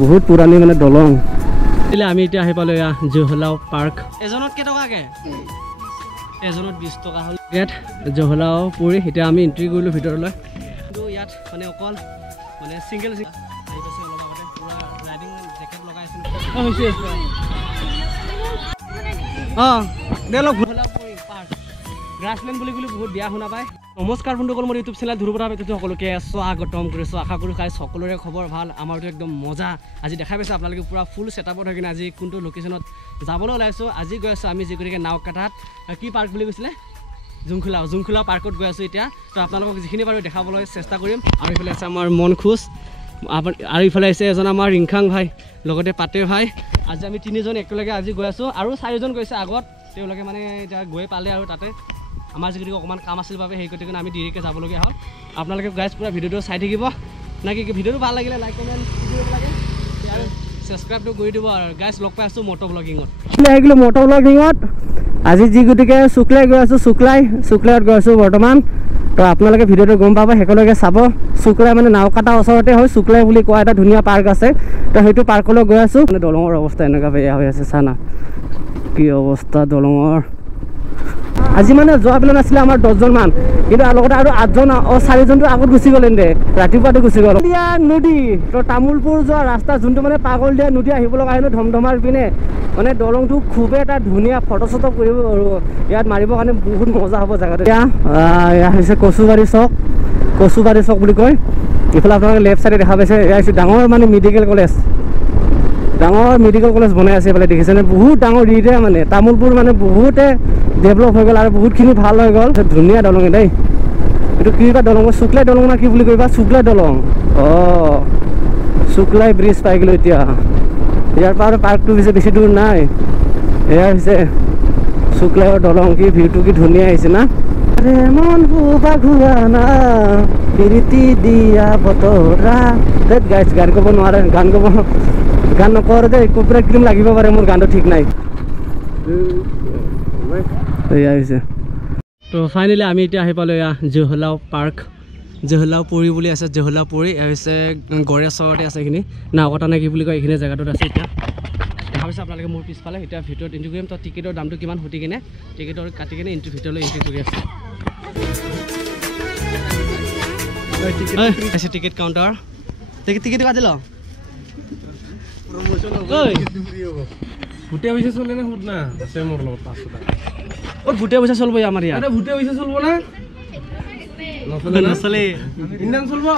বহুত পুৰাণি মানে দলং আমি এতিয়া আহি পালো জহলাও পাৰ্ক এজনত কেইটকাকে এজনত 20 টকা হ'ল ইয়াত জহলাও পুৰি এতিয়া আমি এন্ট্ৰি কৰিলো ভিতৰলৈ কিন্তু ইয়াত মানে অকল মানে সিঙ্গেল আহি পাছে অলপ আগতে পুৰা ৰাইডিং জেকেট লগাইছিল দেলক জহলাও পুৰি পাৰ্ক গ্ৰাছলেণ্ড বুলি বহুত বিয়া শুনা পায় নমস্কাৰ বন্ধুসকল মোৰ ইউটিউব চেনেল ধ্ৰুৱ প্ৰতাপ সকলোকে স্বাগতম কৰিছোঁ আশা কৰোঁ খাই সকলোৰে খবৰ ভাল আমাৰতো একদম মজা আজি দেখা পাইছে আপোনালোকে পুৰা ফুল সেটআপত হৈ কিনে আজি কোনটো লোকেশ্যনত যাবলৈ ওলাইছোঁ আজি গৈ আছোঁ আমি যিগতিকে নাওকাটাত কি পাৰ্ক বুলি কৈছিলে জুংখোলা পাৰ্কত গৈ আছোঁ এতিয়া তো আপোনালোকক যিখিনি বাৰু দেখাবলৈ চেষ্টা কৰিম আৰু এইফালে আছে আমাৰ মন খোজ আৰু ইফালে আছে এজন আমাৰ ৰিংখাং ভাই লগতে পাতে ভাই আজি আমি তিনিজন একেলগে আজি গৈ আছোঁ আৰু চাৰিজন গৈছে আগত তেওঁলোকে মানে এতিয়া গৈ পালে আৰু তাতে আমাৰ যিগতিকে অকণমান কাম আছিল বাবে সেই গতিকে আমি দেৰিকৈ যাবলগীয়া হ'ল আপোনালোকে গাইজ পুৰা ভিডিঅ'টো চাই থাকিব নাকি ভিডিঅ'টো ভাল লাগিলে লাইক কমেণ্ট কৰিব লাগে আৰু ছাবস্ক্ৰাইবটো কৰি দিব আৰু গাইজ লগ পাই আছোঁ মটৰ ব্লগিঙত আহিলোঁ মটৰ ব্লগিঙত আজি যি গতিকে শুক্লাই গৈ আছোঁ শুক্লাইত গৈ আছোঁ বৰ্তমান তো আপোনালোকে ভিডিঅ'টো গম পাব সেইকলৈকে চাব শুক্লাই মানে নাওকাটা ওচৰতে হয় শুক্লাই বুলি কোৱা এটা ধুনীয়া পাৰ্ক আছে তো সেইটো পাৰ্কলৈ গৈ আছোঁ মানে দলঙৰ অৱস্থা এনেকুৱা বেয়া হৈ আছে চানা কি অৱস্থা দলঙৰ আজি মানে যোৱা পেলাই নাছিলে আমাৰ 10জন মান কিন্তু লগতে আৰু 8জন 4জনটো আগত গুচি গ'ল এনে ৰাতিপুৱাটো গুচি গ'ল নদী তো তামোলপুৰ যোৱা ৰাস্তা যোনটো মানে পাগল দিয়া নদী আহিব লগা আহিলোঁ ধমধমাৰ পিনে মানে দলংটো খুবেই এটা ধুনীয়া ফটো চটো কৰিব আৰু ইয়াত মাৰিবৰ কাৰণে বহুত মজা হ'ব জেগাটো এতিয়া হৈছে কচুবাৰী চক বুলি কয় ইফালে আপোনালোকে লেফ্ট চাইডে দেখা পাইছে এয়া হৈছে ডাঙৰ মানে মেডিকেল কলেজ বনাই আছে এইফালে দেখিছেনে বহুত ডাঙৰ ৰিৰে মানে তামোলপুৰ মানে বহুতে ডেভেলপ হৈ গ'ল আৰু বহুতখিনি ভাল হৈ গ'ল ধুনীয়া দলং দেই এইটো কি বা দলং শুক্লাই দলং না কি বুলি কয় বা শুক্লাই দলং শুক্লাই ব্ৰিজ পাই গ'লোঁ এতিয়া ইয়াৰ পৰা পাৰ্কটো বেছি দূৰ নাই এয়া হৈছে শুক্লাইৰ দলং কি ভিউটো কি ধুনীয়া আহিছে না মন ভুবা ঘূৰানা প্ৰীতি দিয়া বতৰা গাইছ গান ক'ব নোৱাৰে গান নকৰে দেই কপিৰাইট ক্ৰীম লাগিব পাৰে মোৰ গানটো ঠিক নাই এয়া হৈছে তো ফাইনেলি আমি এতিয়া আহি পালোঁ এয়া জহলাও পাৰ্ক জহলাও পুৰি বুলি আছে জহলাও পুৰি এয়া হৈছে গড়ে চৰতে আছে এইখিনি নাওকটা নে কি বুলি কয় এইখিনি জেগাটোত আছে এতিয়া দেখা পাইছে আপোনালোকে মোৰ পিছফালে এতিয়া ভিতৰত এণ্ট্ৰি কৰিম তো টিকেটৰ দামটো কিমান সুধি কিনে টিকেটৰ কাটি কিনে ভিতৰলৈ এণ্ট্ৰি কৰি আছে টিকেট কাউণ্টাৰ টিকেট কাটিল ভুটিয়া পইচা চলে না শুধ না আছে মোৰ লগত 500 টাকা ভুটিয়া পইচা চলব আমাৰ ইয়াত ভুটিয়া পইচা চলব না নচলে ইন্দান চলব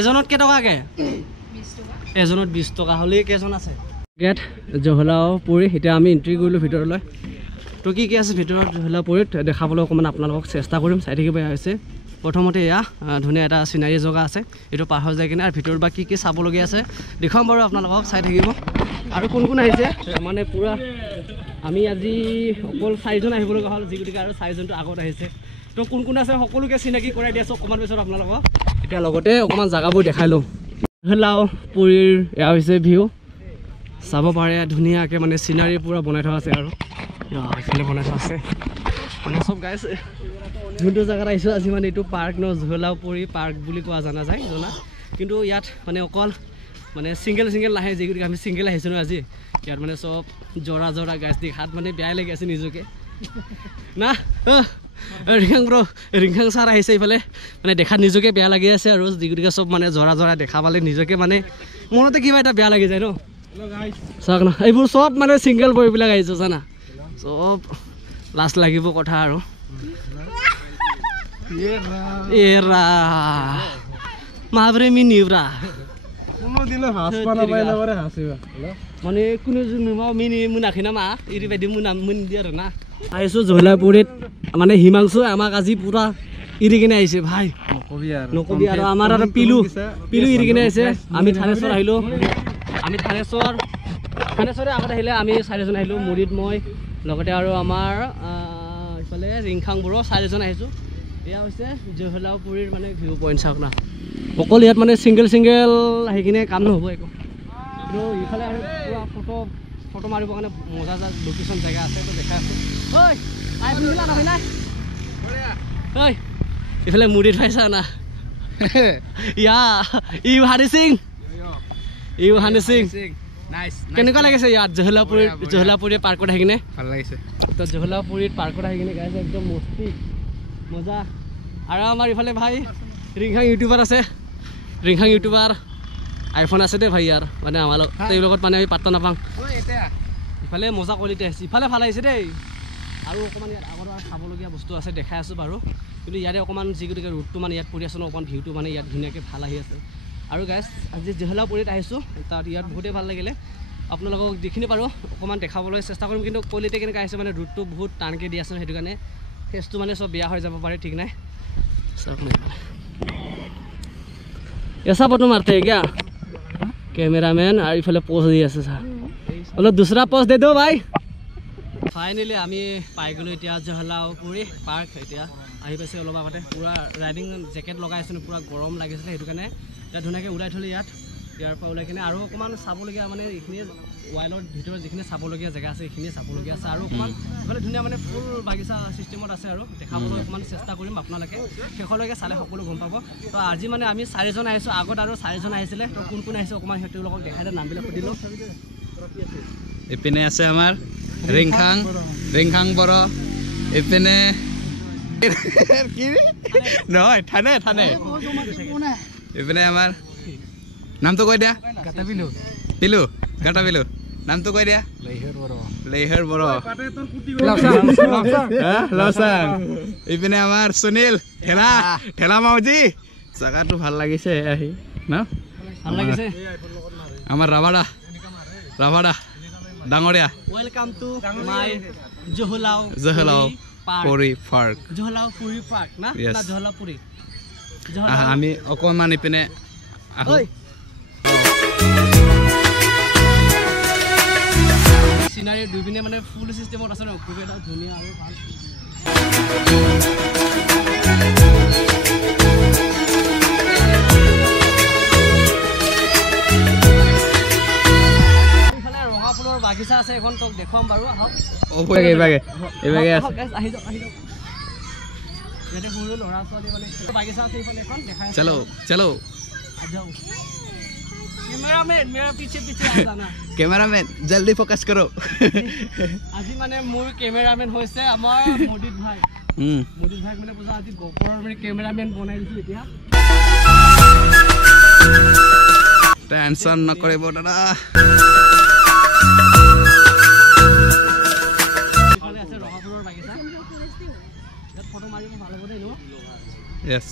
এজনত কেটকাকে 20 টকা হলি কেজন আছে গেট জহলাও পুৰি এতিয়া আমি এন্ট্ৰি কৰিলোঁ ভিতৰলৈ তো কি আছে ভিতৰত জহলাও পুৰিত দেখাবলৈ অকণমান আপোনালোকক চেষ্টা কৰিম চাই থাকিব হৈছে প্ৰথমতে এয়া ধুনীয়া এটা চিনাৰী জেগা আছে এইটো পাৰ হৈ যায় কিনে আৰু ভিতৰত বা কি চাবলগীয়া আছে দেখুৱাম বাৰু আপোনালোকক চাই থাকিব আৰু কোন আহিছে মানে পুৰা আমি আজি অকল 4জন আহিব লগা হ'ল যি গতিকে আৰু 4জনটো আগত আহিছে তো কোন আছে সকলোকে চিনাকি কৰাই দি আছোঁ অকণমান পিছত আপোনালোকক এতিয়া লগতে অকণমান জেগাবোৰ দেখাই লওঁ জহলাও পুৰীৰ এয়া হৈছে ভিউ চাব পাৰে ধুনীয়াকৈ মানে চিনাৰী পুৰা বনাই থোৱা আছে আৰু এইফালে বনাই থোৱা আছে মানে চব গাইছে যোনটো জেগাত আহিছোঁ আজি মানে এইটো পাৰ্ক জহলাও পুৰি পাৰ্ক বুলি কোৱা জনা যায় কিন্তু ইয়াত মানে অকল মানে চিংগেল নাহে যি গতিকে আমি চিংগেল আহিছোঁ ন আজি ইয়াত মানে চব জৰা গাছ দি হাত মানে বেয়াই লাগি আছে নিজকে না ৰিংখাং ছাৰ আহিছে এইফালে মানে দেখাত নিজকে বেয়া লাগি আছে আৰু যি গতিকে চব মানে জৰা দেখা পালে নিজকে মানে মনতে কিবা এটা বেয়া লাগি যায় ন চাওক না এইবোৰ চব মানে চিংগেল বয়বিলাক আহিছোঁ জানা চব লাজ লাগিব কথা আৰু এৰা মাবৰে মিনিউৰা মানে কোনো মিনি মোনাখি না মা এৰিবাইদি মোন দিয়ে আৰু না আহিছোঁ জহলাপুৰীত মানে হিমাংশু আমাক আজি পুৰা এৰি কিনে আহিছে ভাই নকবি আৰু আমাৰ আৰু পিলু এৰি কিনে আহিছে আমি থানেশ্বৰ আহিলোঁ আমি থানেশ্বৰে আগত আহিলে আমি 4জন আহিলোঁ মুৰিত মই লগতে আৰু আমাৰ ইফালে ৰিংখাংবোৰৰ 4জন আহিছোঁ এয়া হৈছে জহলাও পুৰীৰ মানে ভিউ পইণ্ট চাওক না অকল ইয়াত মানে চিংগেল আহি কিনে কাম নহ'ব একো কিন্তু ইফালে আৰু পুৰা ফটো মাৰিবৰ কাৰণে মজা লোকেশ্যন জেগা আছে তো দেখাই আছোঁ ইফালে মুৰিত পাইছা না ইয়া ইউহানি সিং ইউহানি সিং নাইস কেনেকুৱা লাগিছে ইয়াত জহলাপুৰী পাৰ্কত আহি কিনে ভাল লাগিছে তো জহলাপুৰীত পাৰ্কত আহি কিনে গাইছে একদম মস্তি মজা আৰু আমাৰ ইফালে ভাই ৰিংহাং ইউটিউবাৰ আছে ৰিংহাং ইউটিউবাৰ আইফোন আছে দে ভাই ইয়াৰ মানে আমাৰ লগত মানে আমি পাত্তা নাপাওঁ ইফালে মজা কোৱালিটি আহিছে ইফালে ভাল আহিছে দেই আৰু অকণমান ইয়াত আগৰ চাবলগীয়া বস্তু আছে দেখাই আছোঁ বাৰু কিন্তু ইয়াতে অকণমান যিগতিকে ৰুটটো মানে ইয়াত পৰি আছে ন অকণমান ভিউটো মানে ইয়াত ধুনীয়াকৈ ভাল আহি আছে আৰু গাইছ আজি জহলাপুৰীত আহিছোঁ তাত ইয়াত বহুতেই ভাল লাগিলে আপোনালোকক যিখিনি পাৰোঁ অকণমান দেখাবলৈ চেষ্টা কৰিম কিন্তু কোৱালিটি কেনেকৈ আহিছে মানে ৰুটটো বহুত টানকৈ দি আছে সেইটো কাৰণে ফেচটো মানে চব বেয়া হৈ যাব পাৰে ঠিক নাই ऐसा फोटो मारते हैं क्या कैमरामैन और इफाले पोज दी আছে স্যার बोलो दूसरा पोज दे दो भाई ফাইনালি আমি পাই গ'লো এতিয়া জহলাপুৰী পাৰ্ক এতিয়া আহি পাইছে অলপ আগতে পুৰা ৰাইডিং জেকেট লগাই আছিলোঁ পুৰা গৰম লাগিছিলে সেইটো কাৰণে এতিয়া ধুনীয়াকৈ ওলাই থ'লোঁ ইয়াৰ পৰা ওলাই কিনে আৰু অকণমান চাবলগীয়া মানে এইখিনি ৱাইলৰ ভিতৰত যিখিনি চাবলগীয়া জেগা আছে এইখিনি চাবলগীয়া আছে আৰু অকণমান এইফালে ধুনীয়া মানে ফুল বাগিচা চিষ্টেমত আছে আৰু দেখাবলৈ অকণমান চেষ্টা কৰিম আপোনালোকে শেষলৈকে চালে সকলো গম পাব তো আজি মানে আমি 4জন আহিছোঁ আগত আৰু 4জন আহিছিলে তো কোন কোন আহিছে অকণমান তেওঁলোকক দেখাই দিয়ে নামবিলাক সুধিলোঁ ইপিনে আছে আমাৰ ৰিংখাং বড় ইপিনে নহয় থানে ইপিনে আমাৰ নামটো কৈ দিয়া পিলু গাটা পিলু নামটো কৈ দিয়া লেইহৰ বড় লসাং ইপিনে আমাৰ সুনীল ঠেলা মাউজি জাগাটো ভাল লাগিছে আহি ন ভাল লাগিছে আমাৰ ৰাভাডা ডাঙৰীয়া ওয়েলকাম টু মাই জহলাপুৰী পাৰ্ক না জহলাপুৰী আমি অকণমান ইপিনে সিনাৰী দুইপিনে মানে ফুল চিষ্টেমত আছে ন খুব এটা ধুনীয়া আৰু ভাল বাগিচা আছে এখন তোক দেখুৱাম বাৰু আহক এইভাগে আহি যাওক ইয়াতে সৰু ল'ৰা ছোৱালী মানে বাগিচা আছে এইফালে এখন দেখাই চলো যাও कैमरामैन मेरा पीछे आ जाना कैमरामैन जल्दी फोकस करो আজি মানে মোৰ कैमरामैन হৈছে আমাৰ মডিত ভাই মানে পূজা আজি গোপৰৰ মানে कैमरामैन বনাই দিছো এতিয়া টেনচন নকৰিব দাদা ইফালে আছে ৰঙাপুৰৰ বাগিচা ইয়াত ফটো মাৰিব ভাল হ'ব দেই ন यस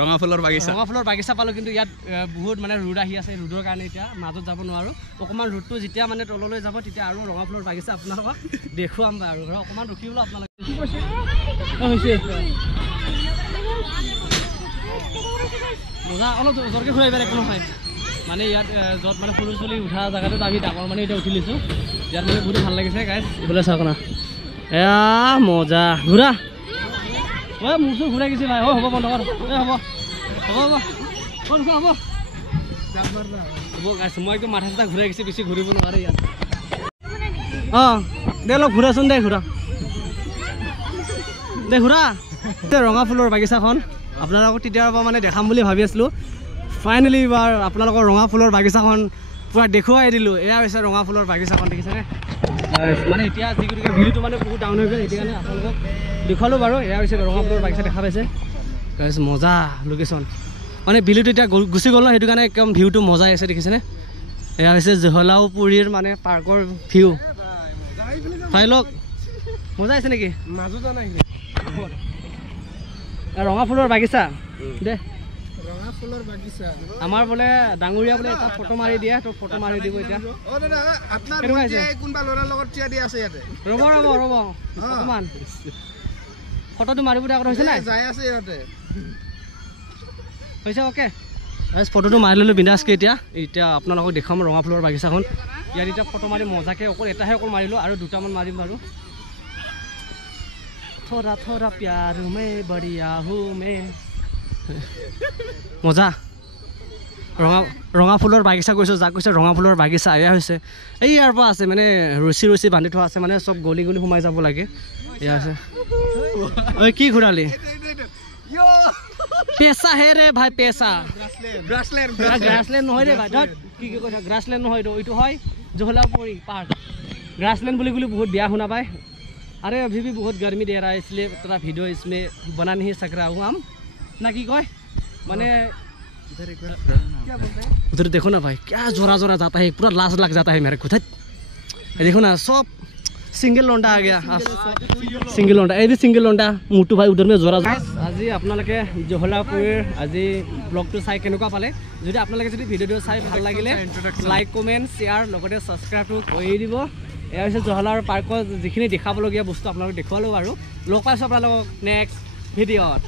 ৰঙাফুলৰ বাগিচা পালোঁ কিন্তু ইয়াত বহুত মানে ৰুড আহি আছে ৰুডৰ কাৰণে এতিয়া মাজত যাব নোৱাৰোঁ অকণমান ৰুডটো যেতিয়া মানে তললৈ যাব তেতিয়া আৰু ৰঙাফুলৰ বাগিচা আপোনালোকক দেখুৱাম আৰু অকণমান ৰখিবলৈ আপোনালোকে মজা অলপ জোৰকৈ ঘূৰাই পেলাই একো নহয় মানে ইয়াত য'ত মানে সৰু চলি উঠা জেগাটোত আমি ডাঙৰ মানে এতিয়া উঠি লৈছোঁ ইয়াত মানে বহুত ভাল লাগিছে গাইজ এইফালে চাওক না এয়া মজা ঘূৰা মোৰ চোৰ ঘূৰাই গৈছে ভাই হ'ব বন্ধ কৰ হ'ব গাইছ মই একদম মাথা চাথা ঘূৰাই গৈছে বেছি ঘূৰিব নোৱাৰে ইয়াত দে অলপ ঘূৰাচোন দে ঘূৰা ৰঙাফুলৰ বাগিচাখন আপোনালোকক তেতিয়াৰ পৰা মানে দেখাম বুলি ভাবি আছিলোঁ ফাইনেলি এইবাৰ আপোনালোকৰ ৰঙাফুলৰ বাগিচাখন পূৰা দেখুৱাই দিলোঁ এয়া হৈছে ৰঙাফুলৰ বাগিচাখন দেখিছেনে মানে এতিয়া যিগতিকে ভিউটো মানে বহুত ডাউন হৈ গ'ল সেইটো কাৰণে আপোনালোকক দেখুৱালোঁ বাৰু এয়া হৈছে ৰঙাফুলৰ বাগিচা দেখা পাইছে তাৰপিছত মজা লোকেশ্যন মানে বিলুটো এতিয়া গুচি গ'ল ন সেইটো কাৰণে একদম ভিউটো মজা আহিছে দেখিছেনে এয়া হৈছে জহলাপুৰীৰ মানে পাৰ্কৰ ভিউ চাই লওক মজা আহিছে নেকি ৰঙাফুলৰ বাগিচা দে আমাৰ বোলে ডাঙৰীয়া বোলে এটা ফটো মাৰি দিয়ে তোক ফটো মাৰি দিব এতিয়া ৰ'ব অকণমান ফটোটো মাৰিব দিয়া কথা হৈছে নাই হৈছে অ'কে ফটোটো মাৰি ল'লোঁ বিন্দাছকৈ এতিয়া আপোনালোকক দেখুৱাম ৰঙাফুলৰ বাগিচাখন ইয়াত এতিয়া ফটো মাৰি মজাকৈ এটাহে অকল মাৰিলোঁ আৰু দুটামান মাৰিম বাৰু থোৰা থোৰা প্যাৰ মে বঢ়িয়া হো মে মজা ৰঙা ফুলৰ বাগিচা গৈছোঁ, যাক কৈছে ৰঙা ফুলৰ বাগিচা এয়া হৈছে এই ইয়াৰ পৰা আছে মানে ৰছী বান্ধি থোৱা আছে, মানে চব গলি সোমাই যাব লাগে। এয়া আছে ঐ কি ঘূৰালি পেচা হে ৰে ভাই, পেচা গ্ৰাছলেণ্ড নহয় ৰে ভাই, কি কৈছা গ্ৰাছলেণ্ড নহয়, এইটো হয় জহলাপুৰী পাৰ্ক। ग्रासलैंड बोली बहुत ब्याह होना पाए। अरे अभी भी बहुत गर्मी दे रहा है, इसलिए थोड़ा वीडियो इसमें बना नहीं सक रहा हूँ हम ना कि कोई मैंने उधर देखो ना भाई क्या जोरा जोरा जाता है, पूरा लाश लग जाता है मेरे खुद। देखो ना सब सिंगल लौंडा आ गया, सिंगल लौंडा, ये भी सिंगल लौंडा मुटू भाई उधर में जोरा। आज आपनालोके जहलापुर आज ब्लगटो चाই কেনেকুৱা পালে, যদি আপোনালোকে যদি ভিডিঅ'টো চাই ভাল লাগিলে লাইক কমেণ্ট শ্বেয়াৰ লগতে ছাবস্ক্ৰাইবটো কৰি দিব। এয়া হৈছে জহলাৰ পাৰ্কত যিখিনি দেখাবলগীয়া বস্তু আপোনালোকক দেখুৱালোঁ আৰু লগ পাইছোঁ আপোনালোকক নেক্সট ভিডিঅ'ত।